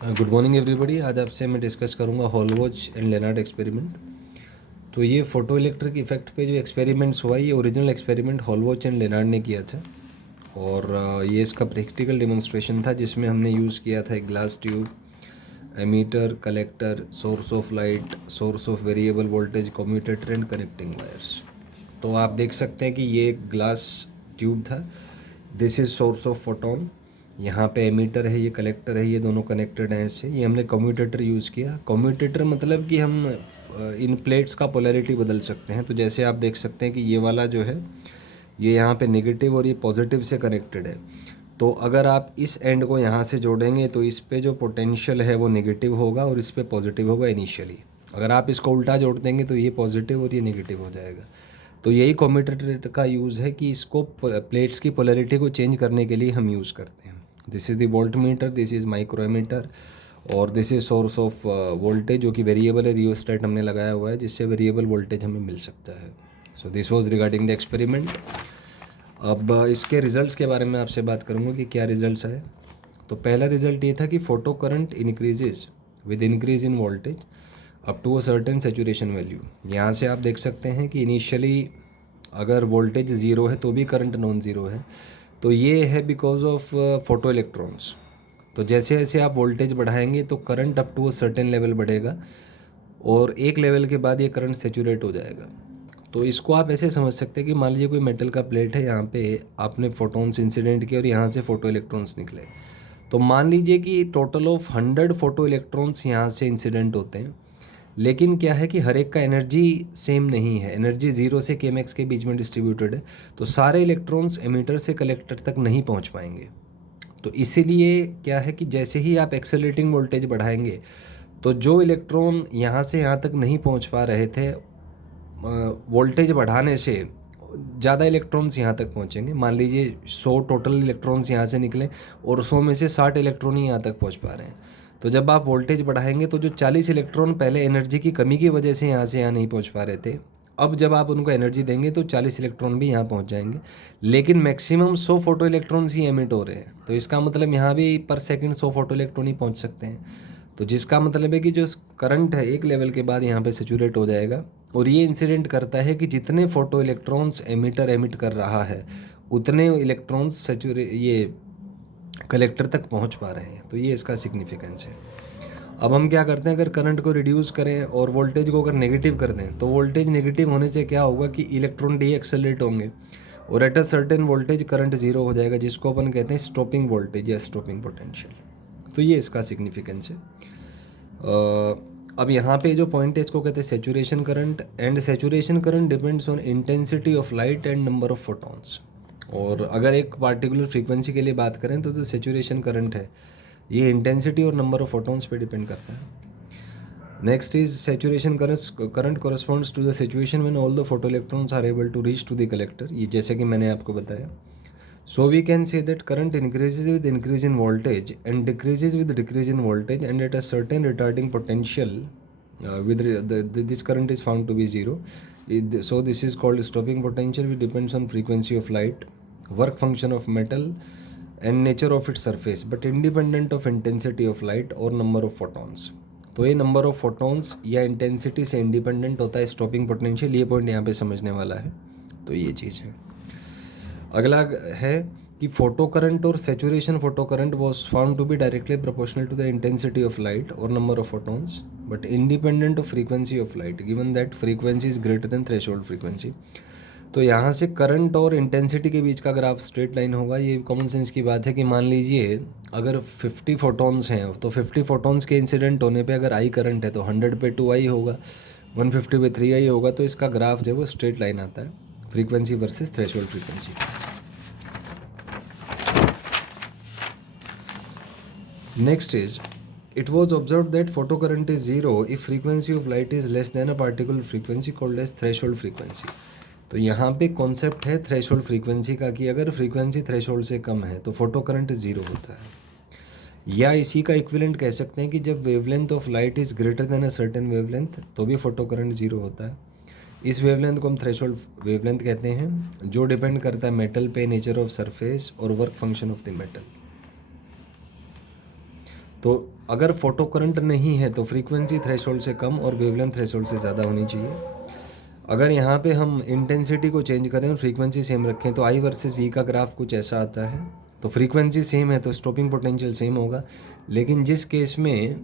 Good morning everybody. आज आपसे मैं डिस्कस करूंगा हॉलवॉच एंड लेनार्ड एक्सपेरिमेंट। तो ये फोटो इलेक्ट्रिक इफेक्ट पे जो एक्सपेरिमेंट्स हुआ, ये ओरिजिनल एक्सपेरिमेंट हॉलवॉच एंड लेनार्ड ने किया था। और ये इसका प्रैक्टिकल डेमोन्स्ट्रेशन था, जिसमें हमने यूज़ किया था एक glass tube, ammeter, collector, source of light, source of variable voltage, commutator and connecting wires. तो आप देख सकते हैं कि ये एक ग्लास ट्यूब था। This is source of photon. यहाँ पे एमीटर है, ये कलेक्टर है, ये दोनों कनेक्टेड हैं इससे। ये हमने कम्यूटेटर यूज़ किया। कम्यूटेटर मतलब कि हम इन प्लेट्स का पोलैरिटी बदल सकते हैं। तो जैसे आप देख सकते हैं कि ये वाला जो है, ये यहाँ पे नेगेटिव और ये पॉजिटिव से कनेक्टेड है। तो अगर आप इस एंड को यहाँ से जोड़ेंगे तो इस पे जो पोटेंशियल है वो नेगेटिव होगा और इस पे पॉजिटिव होगा इनिशियली। अगर आप इसको उल्टा जोड़ देंगे तो ये पॉजिटिव और ये नेगेटिव हो जाएगा। तो यही कम्यूटेटर का यूज़ है कि इसको प्लेट्स की पोलैरिटी को चेंज करने के लिए हम यूज़ करते हैं। This is the voltmeter, this is micrometer, और this is source of voltage, जो कि वेरिएबल है, रियोस्टेट हमने लगाया हुआ है जिससे वेरिएबल वोल्टेज हमें मिल सकता है। So this was regarding the experiment. अब इसके रिजल्ट्स के बारे में आपसे बात करूँगा कि क्या रिजल्ट्स है। तो पहला रिजल्ट ये था कि photo current increases with increase in voltage up to a certain saturation value. यहाँ से आप देख सकते हैं कि इनिशियली अगर वोल्टेज ज़ीरो है तो भी करंट नॉन ज़ीरो है। तो ये है बिकॉज ऑफ फोटो इलेक्ट्रॉन्स। तो जैसे जैसे आप वोल्टेज बढ़ाएंगे तो current up to a certain level बढ़ेगा और एक लेवल के बाद ये करंट सेचुरेट हो जाएगा। तो इसको आप ऐसे समझ सकते हैं कि मान लीजिए कोई मेटल का प्लेट है, यहाँ पे आपने फोटॉन्स इंसिडेंट किए और यहाँ से फोटो इलेक्ट्रॉन्स निकले। तो मान लीजिए कि टोटल ऑफ 100 फोटो इलेक्ट्रॉन्स यहाँ से इंसिडेंट होते हैं, लेकिन क्या है कि हर एक का एनर्जी सेम नहीं है। एनर्जी 0 से के मैक्स के बीच में डिस्ट्रीब्यूटेड है। तो सारे इलेक्ट्रॉन्स एमीटर से कलेक्टर तक नहीं पहुँच पाएंगे। तो इसीलिए क्या है कि जैसे ही आप एक्सेलरेटिंग वोल्टेज बढ़ाएंगे तो जो इलेक्ट्रॉन यहाँ से यहाँ तक नहीं पहुँच पा रहे थे, वोल्टेज बढ़ाने से ज़्यादा इलेक्ट्रॉन्स यहाँ तक पहुँचेंगे। मान लीजिए 100 टोटल इलेक्ट्रॉन्स यहाँ से निकले और 100 में से 60 इलेक्ट्रॉन ही यहाँ तक पहुँच पा रहे हैं। तो जब आप वोल्टेज बढ़ाएंगे तो जो 40 इलेक्ट्रॉन पहले एनर्जी की कमी की वजह से यहाँ से यहाँ नहीं पहुँच पा रहे थे, अब जब आप उनको एनर्जी देंगे तो 40 इलेक्ट्रॉन भी यहाँ पहुँच जाएंगे। लेकिन मैक्सिमम 100 फोटो इलेक्ट्रॉन्स ही एमिट हो रहे हैं। तो इसका मतलब यहाँ भी पर सेकंड 100 फोटो इलेक्ट्रॉन ही पहुँच सकते हैं। तो जिसका मतलब है कि जो करंट है एक लेवल के बाद यहाँ पे सेचुरेट हो जाएगा। और ये इंसिडेंट करता है कि जितने फोटो इलेक्ट्रॉन्स एमिटर एमिट कर रहा है उतने इलेक्ट्रॉन्स ये कलेक्टर तक पहुँच पा रहे हैं। तो ये इसका सिग्निफिकेंस है। अब हम क्या करते हैं, अगर करंट को रिड्यूस करें और वोल्टेज को अगर नेगेटिव कर दें तो वोल्टेज नेगेटिव होने से क्या होगा कि इलेक्ट्रॉन डी एक्सेलरेट होंगे और at a certain voltage current zero हो जाएगा, जिसको अपन कहते हैं स्टॉपिंग वोल्टेज या स्टॉपिंग पोटेंशियल। तो ये इसका सिग्निफिकेंस है। अब यहाँ पे जो पॉइंट है इसको कहते हैं saturation current. And saturation current depends on intensity of light and number of photons. और अगर एक पार्टिकुलर फ्रीक्वेंसी के लिए बात करें तो जो सेचुरेशन करंट है ये इंटेंसिटी और नंबर ऑफ फोटॉन्स पे डिपेंड करता है। Next is saturation current corresponds to the situation when all the photo electrons are able to reach to the collector. ये जैसे कि मैंने आपको बताया। So we can say that current increases with increase in voltage and decreases with decrease in voltage, and at a certain retarding potential, this current is found to be zero. So this is called stopping potential, which depends on frequency of light, work function of metal, and nature of its surface, but independent of intensity of light or number of photons. तो ये number of photons या intensity से independent होता है stopping potential. ये point यहाँ पे समझने वाला है। तो ये चीज़ है। अगला है कि फोटो करंट और saturation photo current was found to be directly proportional to the intensity of light और number of photons, but independent of frequency of light, given that frequency is greater than threshold frequency. तो यहाँ से current और intensity के बीच का graph straight line होगा। ये common sense की बात है कि मान लीजिए अगर 50 फोटॉन्स हैं तो 50 फोटॉन्स के इंसिडेंट होने पे अगर आई करंट है तो 100 पे 2 आई होगा, 150 पे 3 आई होगा। तो इसका ग्राफ जो है वो स्ट्रेट लाइन आता है, frequency versus threshold frequency. Next is, it was observed that photocurrent is zero if frequency of light is less than a particular frequency called as threshold frequency। तो यहाँ पे कॉन्सेप्ट है threshold frequency का कि अगर frequency threshold से कम है तो फोटो करंट ज़ीरो होता है। या इसी का इक्विवेलेंट कह सकते हैं कि जब wavelength of light is greater than a certain wavelength तो भी फोटो करंट ज़ीरो होता है। इस वेवलेंथ को हम थ्रेशोल्ड वेवलेंथ कहते हैं, जो डिपेंड करता है मेटल पे, नेचर ऑफ सरफेस और work function of the metal. तो अगर फोटो करंट नहीं है तो फ्रीक्वेंसी थ्रेशोल्ड से कम और वेवलेंथ थ्रेशोल्ड से ज़्यादा होनी चाहिए। अगर यहाँ पे हम इंटेंसिटी को चेंज करें और फ्रीक्वेंसी सेम रखें तो आई वर्सेस वी का ग्राफ कुछ ऐसा आता है। तो फ्रीक्वेंसी सेम है तो स्टॉपिंग पोटेंशियल सेम होगा, लेकिन जिस केस में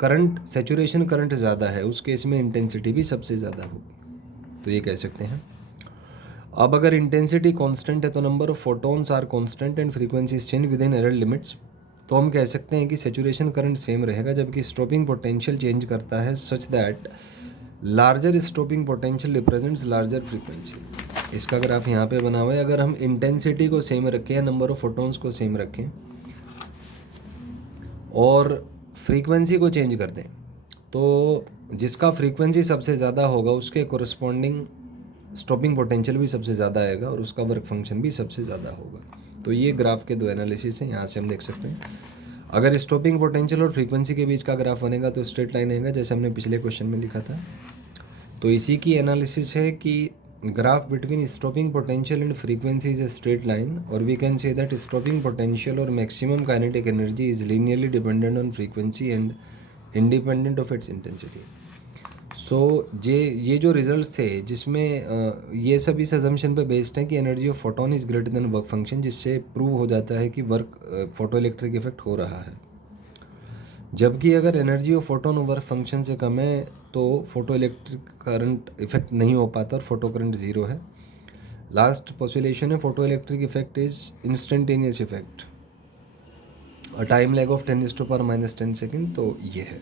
करंट सैचुरेशन करंट ज़्यादा है उस केस में इंटेंसिटी भी सबसे ज़्यादा होगी। तो ये कह सकते हैं। अब अगर इंटेंसिटी कांस्टेंट है तो number of photons are constant and frequency change with in error limits. तो हम कह सकते हैं कि सैचुरेशन करंट सेम रहेगा जबकि स्टॉपिंग पोटेंशियल चेंज करता है such that larger stopping potential represents larger frequency. इसका ग्राफ यहाँ पे बना हुआ है। अगर हम इंटेंसिटी को सेम रखें या नंबर ऑफ फोटॉन्स को सेम रखें और फ्रीक्वेंसी को चेंज कर दें तो जिसका फ्रीक्वेंसी सबसे ज़्यादा होगा उसके कोरस्पॉन्डिंग स्टॉपिंग पोटेंशियल भी सबसे ज़्यादा आएगा और उसका वर्क फंक्शन भी सबसे ज़्यादा होगा। तो ये ग्राफ के दो एनालिसिस हैं, यहाँ से हम देख सकते हैं। अगर स्टॉपिंग पोटेंशियल और फ्रीक्वेंसी के बीच का ग्राफ बनेगा तो स्ट्रेट लाइन आएगा जैसे हमने पिछले क्वेश्चन में लिखा था। तो इसी की एनालिसिस है कि graph between stopping potential and frequency is a straight line और we can say that stopping potential और maximum kinetic energy is linearly dependent on frequency and independent of its intensity. So ये जो results थे जिसमें ये सब इस assumption पे बेस्ड है कि energy of photon is greater than work function, जिससे प्रूव हो जाता है कि वर्क फोटो इलेक्ट्रिक इफेक्ट हो रहा है। जबकि अगर energy of photon work function से कम है तो फोटो इलेक्ट्रिक करंट इफेक्ट नहीं हो पाता और फोटो करंट ज़ीरो है। लास्ट पोस्टुलेशन है photo electric effect is instantaneous effect, a time lag of 10⁻⁻10 second. तो ये है।